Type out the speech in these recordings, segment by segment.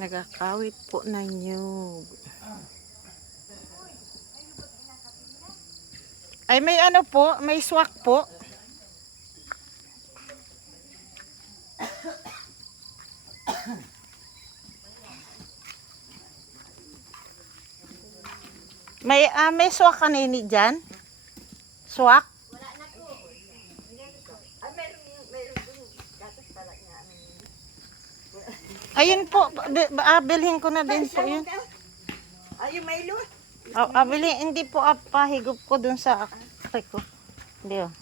Nagakawit po ng nyug. Ay may ano po, may swak po. May swak kanini dyan? Swak? Wala na po. Ay, meron dun. Gatas pala niya. Ayun po, bilhin ko na din po yun. Ay, yung Milo. Hindi po pahigop ko dun sa akre ko. Hindi oh.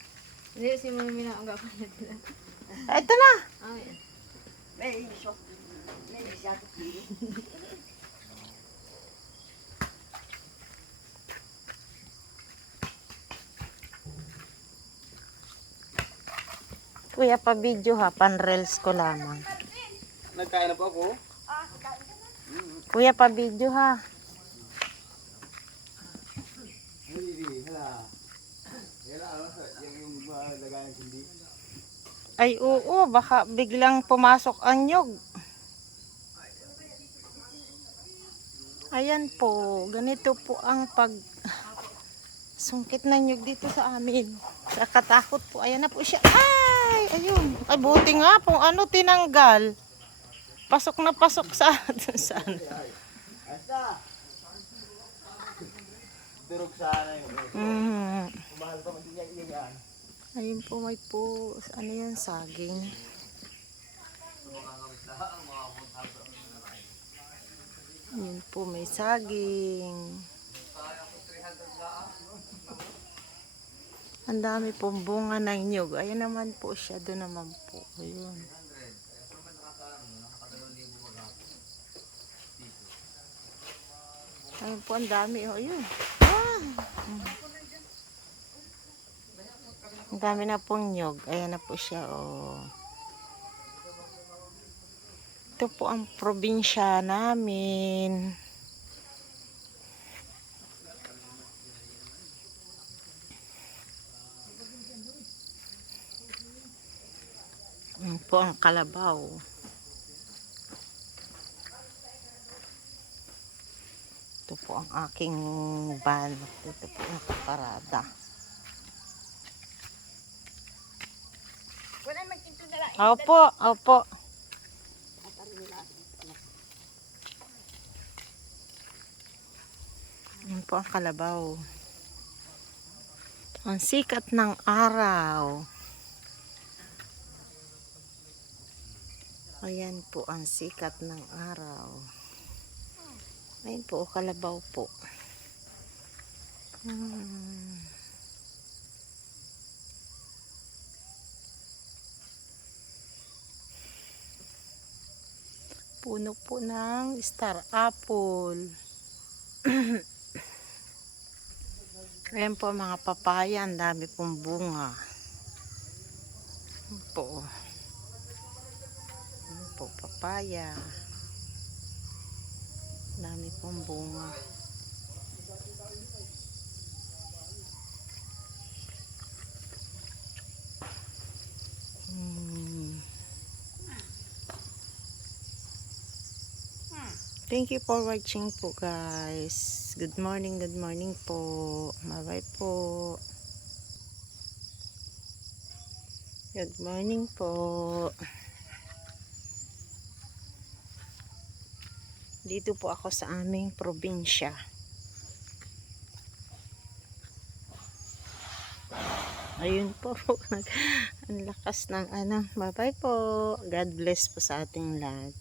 Hindi, si Mami na ang gapon na dila. Ito na. Ay. May iso. May isyato. Kuya, pa-video ha, pan-reels ko lamang. Nagkain na po ako. Kuya, pa-video ha. Hindi, hala. Yung lagayan hindi. Ay oo, baka biglang pumasok ang nyug. Ayan po, ganito po ang sungkit na nyug dito sa amin. Nakatakot po, ayan na po siya. Ay, ayun. Ay, buti nga po, tinanggal. Pasok na pasok sa saan. Asa? Durog sana yun. Mahal pa magiging yan. Ayun po, may po, yan, saging. Ayun po, may saging. Ang dami pong bunga ng nyug. Ayun naman po siya, doon naman po. Ayun. Ayun po, ang dami. Oh, ayun. Ang dami na pong nyug. Ayan na po siya. Oh. Ito po ang probinsya namin. Ayan po ang kalabaw. Ito po ang aking van. Ito po ang parada. Wala magkinto na lang. Opo, opo. Ayan po ang kalabaw. Ang sikat ng araw. Ayan po ang sikat ng araw. Ayan po, kalabaw po. Puno po ng star apple. Ayan po mga papaya, ang dami pong bunga. Ayan po. Ayan po, papaya. Ang dami pong bunga. Thank you for watching po guys. Good morning po. Bye-bye po. Good morning po. Dito po ako sa aming probinsya. Ayun po. Ang lakas ng Bye-bye po. God bless po sa ating lahat.